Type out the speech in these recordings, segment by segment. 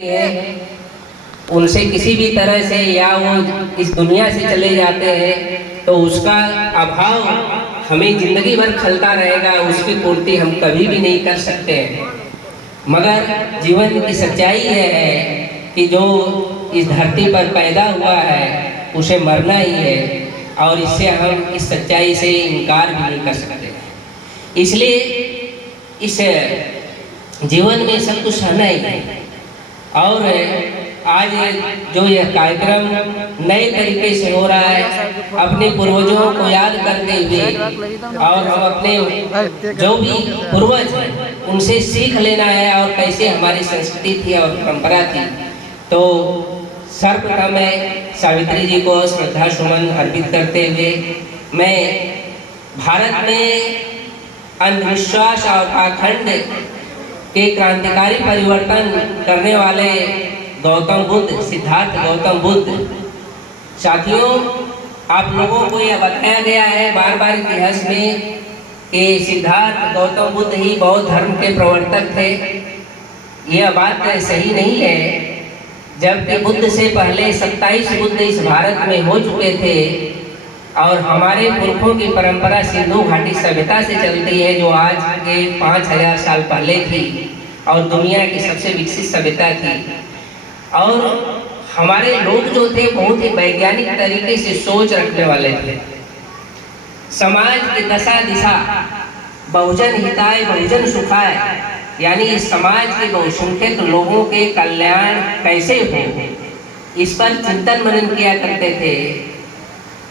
है, उनसे किसी भी तरह से या वो इस दुनिया से चले जाते हैं तो उसका अभाव हमें जिंदगी भर खलता रहेगा, उसकी पूर्ति हम कभी भी नहीं कर सकते हैं। मगर जीवन की सच्चाई यह है कि जो इस धरती पर पैदा हुआ है उसे मरना ही है और इससे हम इस सच्चाई से इनकार भी नहीं कर सकते। इसलिए इस जीवन में सब कुछ सहना ही है। और आज जो यह कार्यक्रम नए तरीके से हो रहा है, अपने पूर्वजों को याद करते हुए और हम अपने जो भी पूर्वज हैं उनसे सीख लेना है और कैसे हमारी संस्कृति थी और परंपरा थी। तो सर्वप्रथम मैं सावित्री जी को श्रद्धा सुमन अर्पित करते हुए मैं भारत में अंधविश्वास और पाखंड के क्रांतिकारी परिवर्तन करने वाले गौतम बुद्ध, सिद्धार्थ गौतम बुद्ध, साथियों आप लोगों को यह बताया गया है बार बार इतिहास में कि सिद्धार्थ गौतम बुद्ध ही बौद्ध धर्म के प्रवर्तक थे। यह बात सही नहीं है, जबकि बुद्ध से पहले 27 बुद्ध इस भारत में हो चुके थे और हमारे पुरखों की परंपरा सिंधु घाटी सभ्यता से चलती है जो आज के 5000 साल पहले थी और दुनिया की सबसे विकसित सभ्यता थी। और हमारे लोग जो थे बहुत ही वैज्ञानिक तरीके से सोच रखने वाले थे। समाज की दशा दिशा बहुजन हिताय बहुजन सुखाय, यानी इस समाज के बहुसंख्यक लोगों के कल्याण कैसे हो, इस पर चिंतन मनन किया करते थे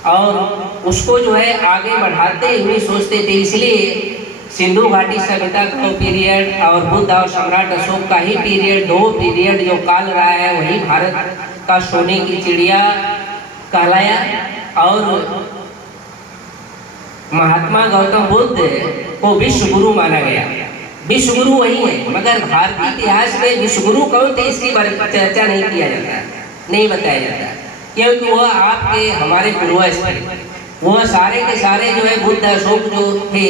और उसको जो है आगे बढ़ाते हुए सोचते थे। इसलिए सिंधु घाटी सभ्यता का पीरियड और बुद्ध और सम्राट अशोक का ही पीरियड, दो पीरियड जो काल रहा है वही भारत का सोने की चिड़िया कहलाया। और महात्मा गौतम बुद्ध को विश्व गुरु माना गया। विश्व गुरु वही है, मगर भारतीय इतिहास में विश्व गुरु कौन थे इसकी चर्चा नहीं किया जाता, नहीं बताया जाता, क्योंकि वह आपके हमारे पूर्वज थे। वह सारे के सारे जो है बुद्ध अशोक जो थे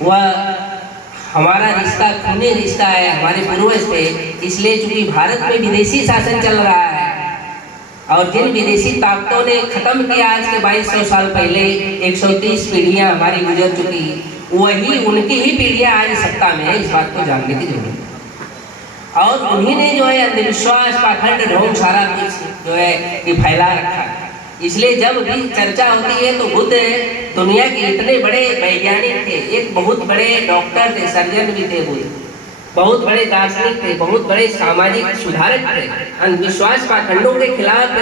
वह हमारा रिश्ता खूनी रिश्ता है, हमारे पूर्वज थे। इसलिए चूंकि भारत में विदेशी शासन चल रहा है और जिन विदेशी ताकतों ने खत्म किया आज के 2200 साल पहले 130 पीढ़ियां हमारी गुजर चुकी, वही उनकी ही पीढ़ियां आज सत्ता में है, इस बात को जानने की जरूरत है। और उन्हीं ने जो है अंधविश्वास पाखंड ढोंग सारा कुछ जो है कि फैला रखा है। इसलिए जब भी चर्चा होती है तो बुद्ध दुनिया के इतने बड़े वैज्ञानिक थे, एक बहुत बड़े डॉक्टर थे, सर्जन भी थे बुद्ध, बहुत बड़े दार्शनिक थे, बहुत बड़े सामाजिक सुधारक थे। अंधविश्वास पाखंडों के खिलाफ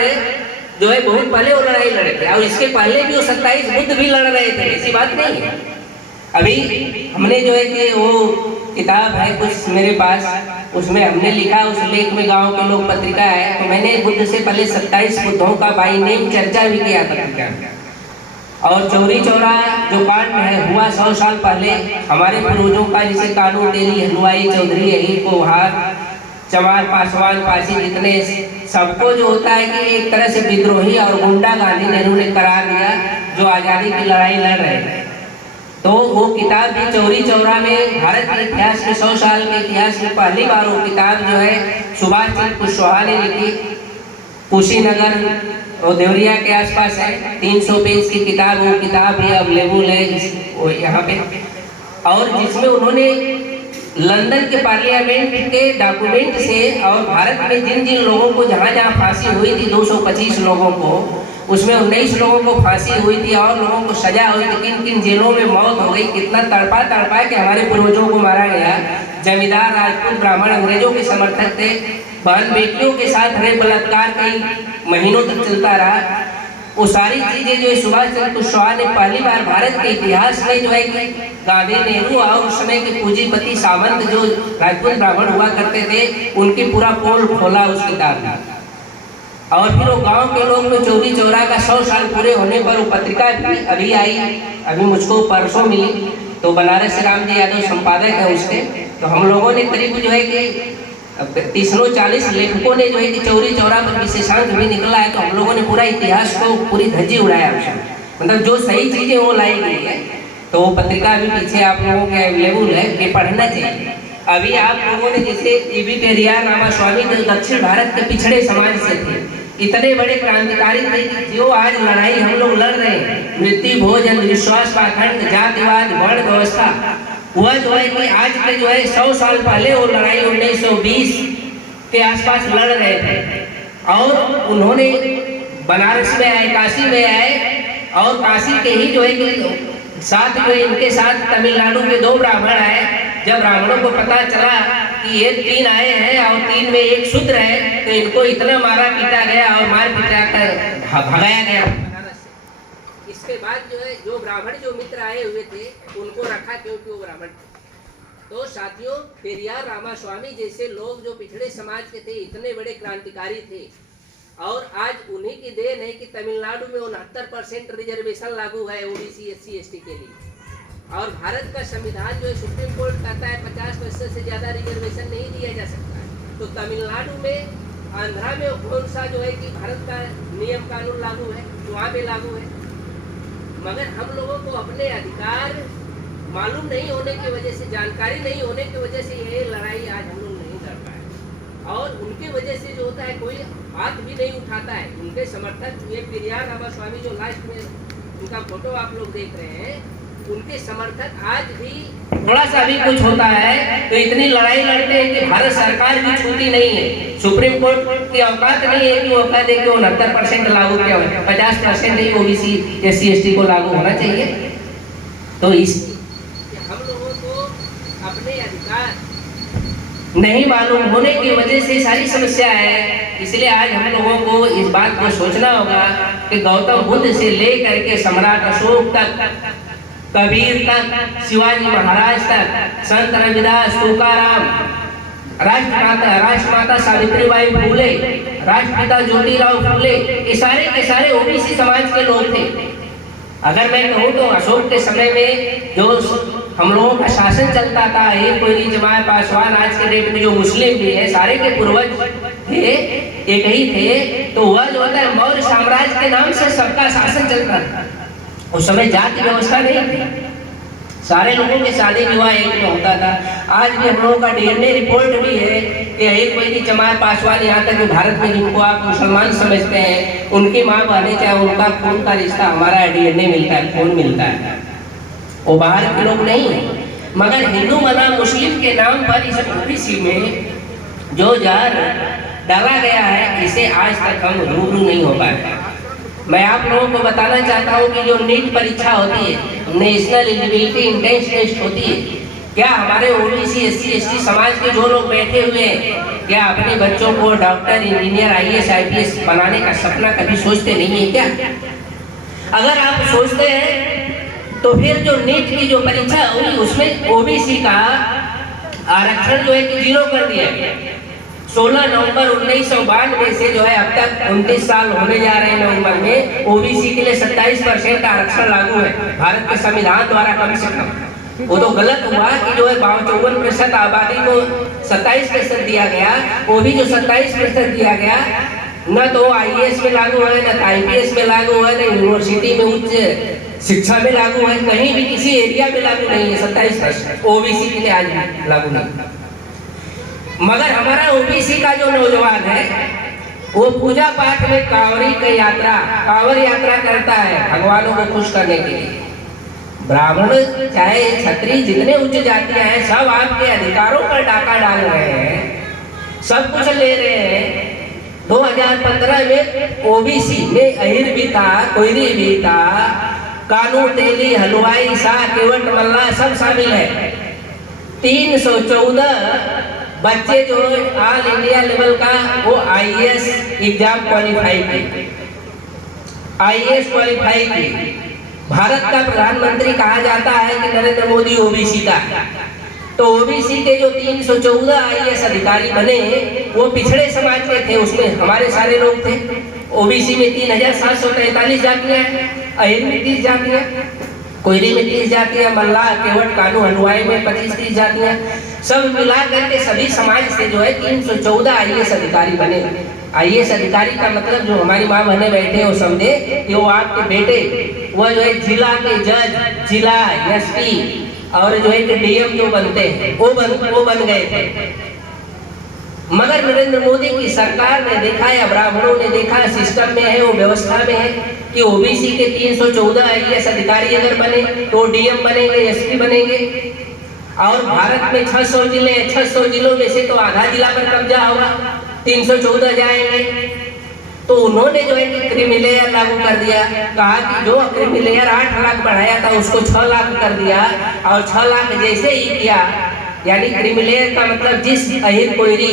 जो है बहुत पहले वो लड़ाई लड़े थे और इसके पहले भी वो 27 बुद्ध भी लड़ रहे थे, ऐसी बात नहीं है। अभी हमने जो है कि वो किताब है कुछ मेरे पास, उसमें हमने लिखा, उस लेख में गांव के लोग पत्रिका है, तो मैंने बुद्ध से पहले 27 बुद्धों का बाई नेम चर्चा भी किया पत्रिका में। और चौरी चौरा जो कांड है हुआ 100 साल पहले, हमारे पूर्वजों का जिसे कानून तेली हलवाई चौधरी यही को हार चमार पासवान पासी जितने सबको जो होता है कि एक तरह से विद्रोही और गुंडा गांधी नेहरू ने करार दिया जो आज़ादी की लड़ाई लड़ रहे थे। तो वो किताब भी चौरी चौरा में भारत के इतिहास में 100 साल के इतिहास में पहली बार वो किताब जो है सुभाष चंद्र कुशवाहा ने लिखी। कुशीनगर और देवरिया के आसपास है, 300 पेज की किताब, वो किताब भी अवेलेबल है यहाँ पे। और जिसमें उन्होंने लंदन के पार्लियामेंट के डॉक्यूमेंट से और भारत में जिन जिन लोगों को जहाँ जहाँ फांसी हुई थी 225 लोगों को, उसमें 19 लोगों को फांसी हुई थी और लोगों को सजा हुई थी, किन किन जेलों में मौत हो गई, कितना तड़पा तड़पा के हमारे पूर्वजों को मारा गया। जमींदार राजपूत ब्राह्मण अंग्रेजों के समर्थक थे, बहन बेटियों के साथ रेप बलात्कार कई महीनों तक चलता रहा। वो सारी चीजें जो है सुभाष चंद्र कुशवाहा ने पहली बार भारत के इतिहास में जो है कि गांधी नेहरू और उस समय के पूंजीपति सामंत जो राजपूत ब्राह्मण हुआ करते थे उनकी पूरा पोल खोला उस किताब में। और फिर वो गांव के लोग में चौरी चौरा का 100 साल पूरे होने पर वो पत्रिका भी अभी आई, अभी मुझको परसों मिली, तो बनारस से राम जी यादव संपादक है उसके। तो हम लोगों ने करीब जो है कि 30-40 लेखकों ने जो है कि चौरी चौरा पर विशेषांक भी निकला है, तो हम लोगों ने पूरा इतिहास को पूरी धज्जी उड़ाया उसमें, मतलब जो सही चीजें वो लाई गई है। तो वो पत्रिका भी पीछे आप लोगों के अवेलेबल है, ये पढ़ना चाहिए। अभी आप लोगों ने जैसे ईवी पेरियार रामास्वामी जो दक्षिण भारत के पिछड़े समाज से थे, इतने बड़े क्रांतिकारी थे कि जो आज लड़ाई हम लोग लड़ रहे हैं, मृत्यु भोजन विश्वास पाखंड जातिवाद वर्ण व्यवस्था, वह जो है कि आज के जो है 100 साल पहले वो लड़ाई 1920 के आसपास लड़ रहे थे। और उन्होंने बनारस में आए, काशी में आए, और काशी के ही जो है कि साथ में इनके साथ तमिलनाडु के 2 ब्राह्मण आए। जब ब्राह्मणों को पता चला कि ये 3 आए हैं और 3 में एक शूद्र है, तो इनको इतना मारा पीटा गया और मार पीटा कर भगाया गया बनारस से। इसके बाद जो है जो ब्राह्मण जो मित्र आए हुए थे उनको रखा, क्योंकि वो ब्राह्मण थे। तो साथियों, पेरियार रामास्वामी जैसे लोग जो पिछड़े समाज के थे, इतने बड़े क्रांतिकारी थे, और आज उन्हीं की देन है कि तमिलनाडु में 69% रिजर्वेशन लागू है ओबीसी SC ST के लिए। और भारत का संविधान जो है सुप्रीम कोर्ट कहता है 50% से ज़्यादा रिजर्वेशन नहीं दिया जा सकता है। तो तमिलनाडु में, आंध्रा में कौन सा जो है कि भारत का नियम कानून लागू है, वहाँ पे लागू है। मगर हम लोगों को अपने अधिकार मालूम नहीं होने की वजह से, जानकारी नहीं होने की वजह से ये लड़ाई आज हम लोग नहीं लड़ पाए। और उनके वजह से जो होता है कोई हाथ भी नहीं उठाता है। उनके समर्थक, ये पेरियार रामास्वामी जो लास्ट में उनका फोटो आप लोग देख रहे हैं, उनके समर्थक आज भी थोड़ा सा भी कुछ होता है तो इतनी लड़ाई लड़ते हैं कि भारत सरकार भी छूती नहीं है। सुप्रीम कोर्ट की औकात नहीं है कि वो कह दे कि 69% लागू क्या हो, 50% नहीं ओबीसी SC ST को लागू होना चाहिए। तो इस हम लोगों को अपने अधिकार नहीं मालूम होने की वजह से सारी समस्या है। इसलिए आज हम लोगों को इस बात को सोचना होगा कि गौतम बुद्ध से लेकर के सम्राट अशोक तक, कबीर तक, शिवाजी महाराज तक, संत रविदास, तुकाराम, राष्ट्रमाता सावित्रीबाई फूले, राष्ट्रपिता ज्योतिराव फूले, ये सारे के सारे ओबीसी समाज के लोग थे। अगर मैं कहूँ तो अशोक के समय में जो हम लोगों का शासन चलता था, ये कोयली जमात पासवान, आज के डेट में जो मुस्लिम भी है, सारे के पूर्वज थे, एक ही थे। तो वह जो होता है मौर्य साम्राज्य के नाम से सबका शासन चलता था। उस समय जाति व्यवस्था नहीं थी, सारे लोगों के शादी विवाह एक में होता था। आज भी हम लोगों का DNA रिपोर्ट भी है कि एक कोई जमात पासवान, यहाँ तक भारत में जिनको आप मुसलमान समझते हैं, उनकी माँ बहने चाहे उनका खून का रिश्ता हमारा DNA मिलता है, खून मिलता है, वो बाहर के लोग नहीं है। मगर हिंदू मना मुस्लिम के नाम पर इस ओबीसी में जो जार डाला गया है, इसे आज तक हम रूबरू नहीं हो पाए। मैं आप लोगों को बताना चाहता हूँ कि जो नीट परीक्षा होती है, नेशनल एलिजिबिलिटी एंट्रेंस टेस्ट होती है, क्या हमारे ओबीसी SC ST समाज के जो लोग बैठे हुए हैं, क्या अपने बच्चों को डॉक्टर, इंजीनियर, IAS IPS बनाने का सपना कभी सोचते नहीं है क्या? अगर आप सोचते हैं तो फिर जो नीट की जो परीक्षा हुई उसमें ओबीसी का आरक्षण जो है कि 0 कर दिया गया। 16 नवंबर 1992 से जो है अब तक 29 साल होने जा रहे हैं नवंबर में, ओबीसी के लिए 27% आरक्षण लागू है भारत के संविधान द्वारा कम से कम। वो तो गलत हुआ कि जो है 54% आबादी को 27% दिया गया, वो भी जो 27% दिया गया न तो IAS में लागू है, न IPS में लागू है, न यूनिवर्सिटी में उच्च शिक्षा में लागू है, कहीं भी किसी एरिया में लागू नहीं है। 27% ओबीसी के लिए आज भी लागू नहीं। मगर हमारा ओबीसी का जो नौजवान है वो पूजा पाठ में कांवर यात्रा करता है भगवानों को खुश करने के लिए। ब्राह्मण चाहे क्षत्रिय जितने उच्च जातियां हैं, सब आपके अधिकारों पर डाका डाल रहे हैं, सब कुछ ले रहे हैं। 2015 में ओबीसी में अहिर भी था, कोयरी भी था, कानू, तेली, हलवाई, शाह, केवट, मल्ला सब शामिल है। 314 बच्चे जो ऑल इंडिया लेवल का वो IAS एग्जाम क्वालिफाई की, IAS क्वालिफाई की। भारत का प्रधानमंत्री कहा जाता है कि नरेंद्र मोदी ओबीसी का। तो ओबीसी के जो 314 IAS अधिकारी बने वो पिछड़े समाज के थे, उसमें हमारे सारे लोग थे। ओबीसी में 3743 जातियां हैं, अहिर में 30 जातियां, कोयरी में 30 जातियां, मल्ला, केवट, कानू, हलवाई में 25-30 जातियां, सब मिला करके सभी समाज से जो है 314 IAS अधिकारी बने। IAS अधिकारी का मतलब जो हमारी माँ बहने बैठे हो समझे कि वो आपके बेटे, वो जो है जिला के जज, जिला SP, और जो है कि डीएम जो बनते हैं वो बन गए थे। मगर नरेंद्र मोदी की सरकार ने देखा या ब्राह्मणों ने देखा सिस्टम में है, वो व्यवस्था में है कि ओबीसी के 314 आईएएस अधिकारी अगर बने तो डीएम बनेंगे, एसपी बनेंगे। और भारत में 600 जिले, 600 जिलों में से तो आधा जिला पर कब्जा होगा, 314 जाएंगे। तो उन्होंने जो है कि क्रीमी लेयर लागू कर दिया, कहा कि जो क्रीमी लेयर 8 लाख बढ़ाया था उसको 6 लाख कर दिया। और 6 लाख जैसे ही किया, यानी क्रीमी लेयर का मतलब जिस अहिर कोयरी